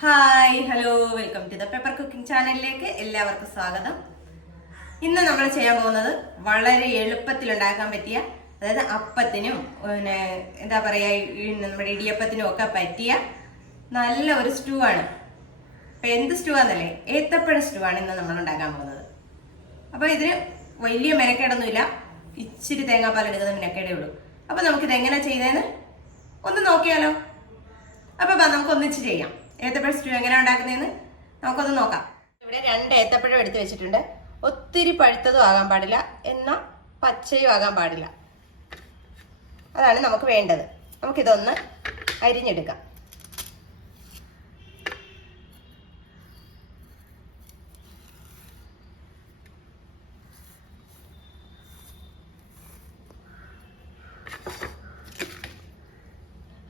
Hi hello welcome to the paper cooking ചാനലിലേക്ക് എല്ലാവർക്കും സ്വാഗതം. ഇന്ന് നമ്മൾ ചെയ്യാൻ പോകുന്നത് വളരെ എളുപ്പത്തിൽ ഉണ്ടാക്കാൻ പറ്റിയ അതായത് അപ്പത്തിനും പിന്നെ എന്താ പറയുക ഈ നമ്മുടെ ഇടിയപ്പത്തിനും ഒക്കെ പറ്റിയ നല്ല ഒരു സ്റ്റൂ ആണ് അപ്പൊ എന്ത് സ്റ്റൂ ആണെന്നല്ലേ ഏത്തപ്പഴ സ്റ്റൂ ആണ് ഇന്ന് നമ്മൾ ഉണ്ടാക്കാൻ പോകുന്നത്. അപ്പൊ ഇതിന് വലിയ മെനക്കേടൊന്നുമില്ല. ഇച്ചിരി തേങ്ങാപ്പാൽ എടുക്കുന്ന മെനക്കേടേ ഉള്ളൂ. അപ്പൊ നമുക്കിത് എങ്ങനെ ചെയ്തതെന്ന് ഒന്ന് നോക്കിയാലോ? അപ്പൊ ബാ, നമുക്ക് ഒന്നിച്ച് ചെയ്യാം. ഏത്തപ്പഴ സ്റ്റൂ എങ്ങനെ ഉണ്ടാക്കുന്നതെന്ന് നമുക്കൊന്ന് നോക്കാം. ഇവിടെ രണ്ട് ഏത്തപ്പഴം എടുത്തു വെച്ചിട്ടുണ്ട്. ഒത്തിരി പഴുത്തതും ആകാൻ പാടില്ല. എന്നാൽ പച്ചയും ആകാൻ പാടില്ല. അതാണ് നമുക്ക് വേണ്ടത്. നമുക്കിതൊന്ന് അരിഞ്ഞെടുക്കാം.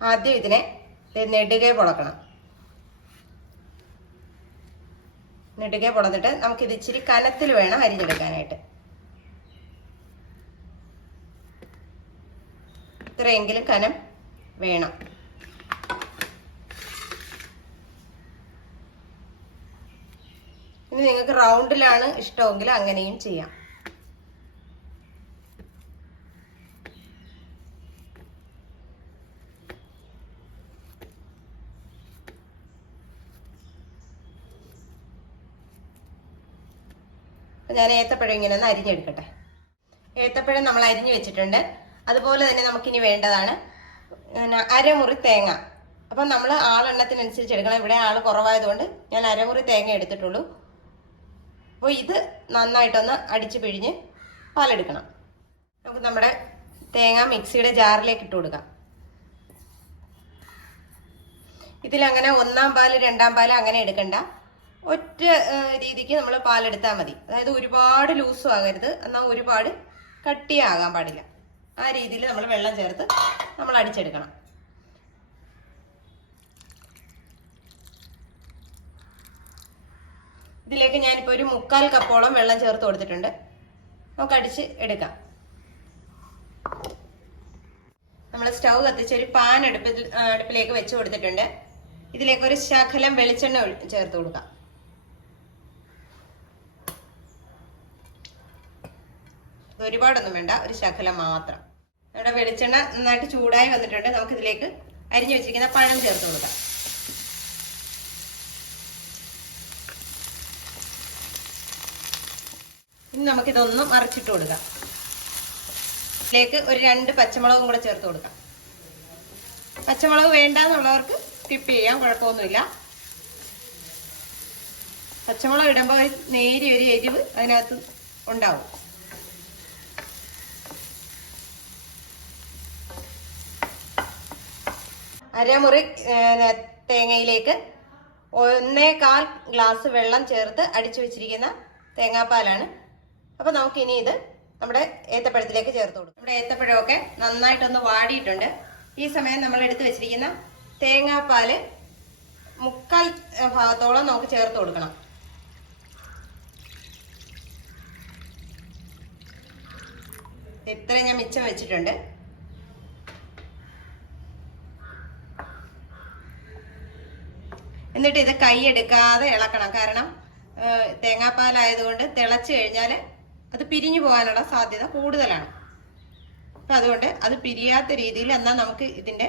ആദ്യം ഇതിനെ നെടുകെ പൊളക്കണം. നെടുകെ പൊളന്നിട്ട് നമുക്കിത് ഇച്ചിരി കനത്തിൽ വേണം അരിഞ്ഞെടുക്കാനായിട്ട്. ഇത്രയെങ്കിലും കനം വേണം. ഇനി നിങ്ങൾക്ക് റൗണ്ടിലാണ് ഇഷ്ടമെങ്കിൽ അങ്ങനെയും ചെയ്യാം. ഞാൻ ഏത്തപ്പഴം ഇങ്ങനെ ഒന്ന് അരിഞ്ഞെടുക്കട്ടെ. ഏത്തപ്പഴം നമ്മൾ അരിഞ്ഞു വെച്ചിട്ടുണ്ട്. അതുപോലെ തന്നെ നമുക്കിനി വേണ്ടതാണ് അരമുറി തേങ്ങ. അപ്പം നമ്മൾ ആളെണ്ണത്തിനനുസരിച്ച് എടുക്കണം. ഇവിടെ ആൾ കുറവായതുകൊണ്ട് ഞാൻ അരമുറി തേങ്ങ എടുത്തിട്ടുള്ളൂ. അപ്പോൾ ഇത് നന്നായിട്ടൊന്ന് അടിച്ച് പിഴിഞ്ഞ് പാലെടുക്കണം. നമുക്ക് നമ്മുടെ തേങ്ങ മിക്സിയുടെ ജാറിലേക്ക് ഇട്ട് കൊടുക്കാം. ഇതിലങ്ങനെ ഒന്നാം പാൽ രണ്ടാം പാൽ അങ്ങനെ എടുക്കണ്ട. ഒറ്റ രീതിക്ക് നമ്മൾ പാലെടുത്താൽ മതി. അതായത് ഒരുപാട് ലൂസും ആകരുത്. എന്നാൽ ഒരുപാട് കട്ടിയാകാൻ പാടില്ല. ആ രീതിയിൽ നമ്മൾ വെള്ളം ചേർത്ത് നമ്മൾ അടിച്ചെടുക്കണം. ഇതിലേക്ക് ഞാനിപ്പോൾ ഒരു മുക്കാൽ കപ്പോളം വെള്ളം ചേർത്ത് കൊടുത്തിട്ടുണ്ട്. നമുക്ക് അടിച്ച് എടുക്കാം. നമ്മൾ സ്റ്റൗ കത്തിച്ച് ഒരു പാൻ അടുപ്പിൽ അടുപ്പിലേക്ക് വെച്ച് കൊടുത്തിട്ടുണ്ട്. ഇതിലേക്ക് ഒരു ശകലം വെളിച്ചെണ്ണ ചേർത്ത് കൊടുക്കാം. ഒരുപാടൊന്നും വേണ്ട ഒരു ശകലം മാത്രം. നമ്മുടെ വെളിച്ചെണ്ണ നന്നായിട്ട് ചൂടായി വന്നിട്ടുണ്ട്. നമുക്ക് ഇതിലേക്ക് അരിഞ്ഞു വെച്ചിരിക്കുന്ന പഴം ചേർത്ത് കൊടുക്കാം. ഇനി നമുക്കിതൊന്ന് അരച്ചിട്ട് കൊടുക്കാം. ഇതിലേക്ക് ഒരു രണ്ട് പച്ചമുളകും കൂടെ ചേർത്ത് കൊടുക്കാം. പച്ചമുളക് വേണ്ട എന്നുള്ളവർക്ക് സ്കിപ്പ് ചെയ്യാം കുഴപ്പമൊന്നുമില്ല. പച്ചമുളക് ഇടുമ്പോൾ നേരിയ ഒരു എരിവ് അതിനകത്ത് ഉണ്ടാവും. അരമുറി തേങ്ങയിലേക്ക് ഒന്നേകാൽ ഗ്ലാസ് വെള്ളം ചേർത്ത് അടിച്ചു വെച്ചിരിക്കുന്ന തേങ്ങാപ്പാലാണ്. അപ്പൊ നമുക്ക് ഇനി ഇത് നമ്മുടെ ഏത്തപ്പഴത്തിലേക്ക് ചേർത്ത് കൊടുക്കും. നമ്മുടെ ഏത്തപ്പഴമൊക്കെ നന്നായിട്ടൊന്ന് വാടിയിട്ടുണ്ട്. ഈ സമയം നമ്മൾ എടുത്തു വെച്ചിരിക്കുന്ന തേങ്ങാപ്പാൽ മുക്കാൽ ഭാഗത്തോളം നമുക്ക് ചേർത്ത് കൊടുക്കണം. എത്ര ഞാൻ മിച്ചം വെച്ചിട്ടുണ്ട്. എന്നിട്ട് ഇത് കൈ എടുക്കാതെ ഇളക്കണം. കാരണം തേങ്ങാപ്പാലായതുകൊണ്ട് തിളച്ചു കഴിഞ്ഞാൽ അത് പിരിഞ്ഞു പോകാനുള്ള സാധ്യത കൂടുതലാണ്. അപ്പം അതുകൊണ്ട് അത് പിരിയാത്ത രീതിയിൽ എന്നാൽ നമുക്ക് ഇതിന്റെ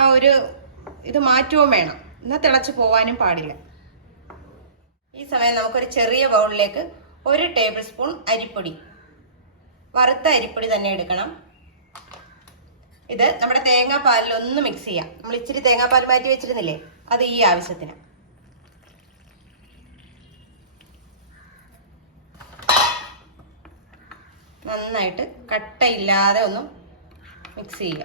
ആ ഒരു ഇത് മാറ്റവും വേണം. എന്നാൽ തിളച്ച് പോകാനും പാടില്ല. ഈ സമയം നമുക്കൊരു ചെറിയ ബൗളിലേക്ക് ഒരു ടേബിൾ സ്പൂൺ അരിപ്പൊടി. വറുത്ത അരിപ്പൊടി തന്നെ എടുക്കണം. ഇത് നമ്മുടെ തേങ്ങാപ്പാലിൽ ഒന്ന് മിക്സ് ചെയ്യാം. നമ്മൾ ഇച്ചിരി തേങ്ങാപ്പാൽ മാറ്റി വെച്ചിരുന്നില്ലേ? അത് ഈ ആവശ്യത്തിന്. നന്നായിട്ട് കട്ടയില്ലാതെ ഒന്ന് മിക്സ് ചെയ്യുക.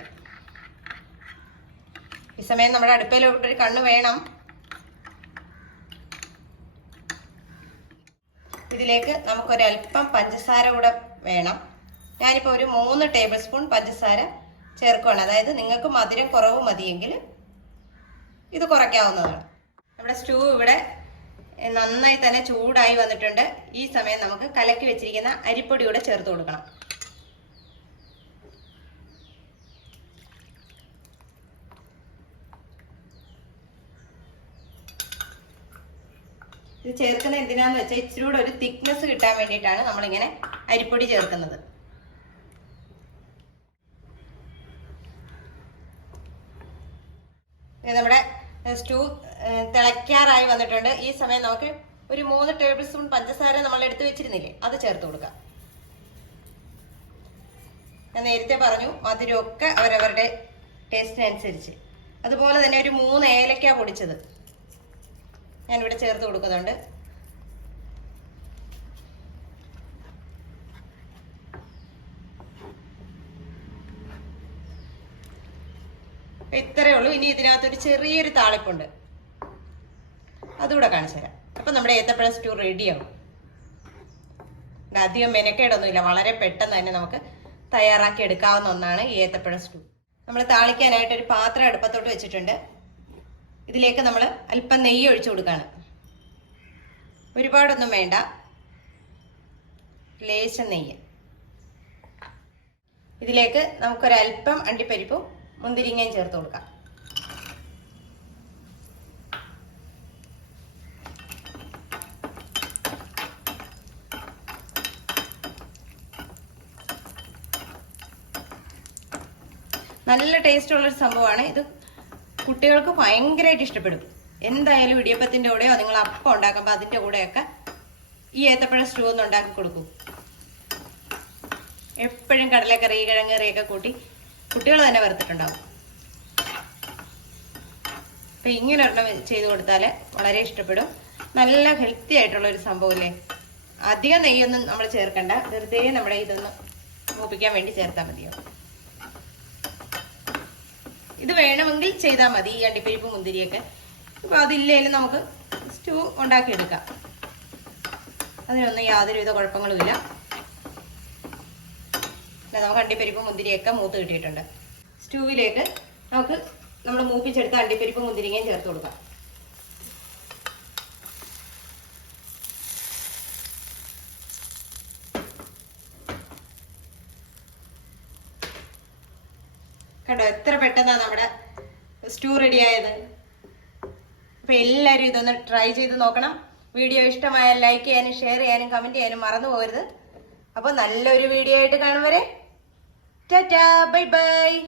ഈ സമയം നമ്മുടെ അടുപ്പയിലോട്ടൊരു കണ്ണ് വേണം. ഇതിലേക്ക് നമുക്കൊരല്പം പഞ്ചസാര കൂടെ വേണം. ഞാനിപ്പോൾ ഒരു മൂന്ന് ടേബിൾ സ്പൂൺ പഞ്ചസാര ചേർക്കുകയാണ് അതായത് നിങ്ങൾക്ക് മധുരം കുറവ് മതിയെങ്കിൽ ഇത് കുറയ്ക്കാവുന്നതാണ്. നമ്മുടെ സ്റ്റൂ ഇവിടെ നന്നായി തന്നെ ചൂടായി വന്നിട്ടുണ്ട്. ഈ സമയം നമുക്ക് കലക്കി വെച്ചിരിക്കുന്ന അരിപ്പൊടി കൂടെ ചേർത്ത് കൊടുക്കണം. ഇത് ചേർക്കുന്ന എന്തിനാന്ന് വെച്ചാൽ ഇച്ചിരി കൂടെ ഒരു തിക്നെസ് കിട്ടാൻ വേണ്ടിയിട്ടാണ് നമ്മളിങ്ങനെ അരിപ്പൊടി ചേർക്കുന്നത്. നമ്മുടെ സ്റ്റൂ തിളയ്ക്കാറായി വന്നിട്ടുണ്ട്. ഈ സമയം നമുക്ക് ഒരു മൂന്ന് ടേബിൾ സ്പൂൺ പഞ്ചസാര നമ്മൾ എടുത്തു വെച്ചിരുന്നില്ലേ അത് ചേർത്ത് കൊടുക്കുക ഞാൻ നേരത്തെ പറഞ്ഞു മധുരമൊക്കെ അവരവരുടെ ടേസ്റ്റിനനുസരിച്ച് അതുപോലെ തന്നെ ഒരു മൂന്ന് ഏലക്ക പൊടിച്ചത് ഞാനിവിടെ ചേർത്ത് കൊടുക്കുന്നുണ്ട്. ഇത്രയേ ഉള്ളൂ. ഇനി ഇതിനകത്തൊരു ചെറിയൊരു താളിപ്പുണ്ട്. അതുകൂടെ കാണിച്ചു തരാം. അപ്പൊ നമ്മുടെ ഏത്തപ്പഴം സ്റ്റൂ റെഡിയാവും അധികം മെനക്കേടൊന്നുമില്ല. വളരെ പെട്ടെന്ന് തന്നെ നമുക്ക് തയ്യാറാക്കി എടുക്കാവുന്ന ഒന്നാണ് ഈ ഏത്തപ്പഴം സ്റ്റൂ നമ്മൾ താളിക്കാനായിട്ട് ഒരു പാത്രം അടുപ്പത്തോട്ട് വെച്ചിട്ടുണ്ട്. ഇതിലേക്ക് നമ്മൾ അല്പം നെയ്യ് ഒഴിച്ചു കൊടുക്കുകയാണ് ഒരുപാടൊന്നും വേണ്ട. ലേശം നെയ്യ്. ഇതിലേക്ക് നമുക്കൊരല്പം അണ്ടിപ്പരിപ്പും മുന്തിരിങ്ങയും ചേർത്ത് കൊടുക്കാം. നല്ല ടേസ്റ്റ് ഉള്ളൊരു സംഭവമാണ്. ഇത് കുട്ടികൾക്ക് ഭയങ്കരമായിട്ട് ഇഷ്ടപ്പെടും. എന്തായാലും ഇടിയപ്പത്തിന്റെ കൂടെയോ നിങ്ങൾ അപ്പം ഉണ്ടാക്കുമ്പോൾ അതിന്റെ കൂടെയൊക്കെ ഈ ഏത്തപ്പഴ സ്റ്റൂ ഒന്ന് ഉണ്ടാക്കി കൊടുക്കും. എപ്പോഴും കടലക്കറി കിഴങ്ങറിയൊക്കെ കൂട്ടി കുട്ടികൾ തന്നെ വറുത്തിട്ടുണ്ടാവും. അപ്പൊ ഇങ്ങനെ ഒരെണ്ണം ചെയ്ത് കൊടുത്താൽ വളരെ ഇഷ്ടപ്പെടും. നല്ല ഹെൽത്തി ആയിട്ടുള്ള ഒരു സംഭവമല്ലേ അധികം നെയ്യൊന്നും നമ്മൾ ചേർക്കണ്ട. വെറുതെ നമ്മുടെ ഇതൊന്ന് മൂപ്പിക്കാൻ വേണ്ടി ചേർത്താൽ മതിയാവും ഇത് വേണമെങ്കിൽ ചെയ്താൽ മതി ഈ അണ്ടിപ്പരിപ്പ് മുന്തിരിയൊക്കെ. അപ്പോൾ അതില്ലേലും നമുക്ക് സ്റ്റൂ ഉണ്ടാക്കിയെടുക്കാം. അതിനൊന്നും യാതൊരുവിധ കുഴപ്പങ്ങളുമില്ല. നമുക്ക് അണ്ടിപ്പരിപ്പ് മുന്തിരിയൊക്കെ മൂത്ത് കിട്ടിയിട്ടുണ്ട്. സ്റ്റൂവിലേക്ക് നമുക്ക് നമ്മൾ മൂപ്പിച്ചെടുത്ത അണ്ടിപ്പരിപ്പ് മുന്തിരിങ്ങയും ചേർത്ത് കൊടുക്കാം. കണ്ടോ എത്ര പെട്ടെന്നാണ് നമ്മുടെ സ്റ്റൂ റെഡി ആയത് അപ്പൊ എല്ലാവരും ഇതൊന്ന് ട്രൈ ചെയ്ത് നോക്കണം. വീഡിയോ ഇഷ്ടമായാൽ ലൈക്ക് ചെയ്യാനും ഷെയർ ചെയ്യാനും കമന്റ് ചെയ്യാനും മറന്നു പോകരുത്. അപ്പോൾ നല്ലൊരു വീഡിയോ ആയിട്ട് കാണും Ta-da, bye-bye.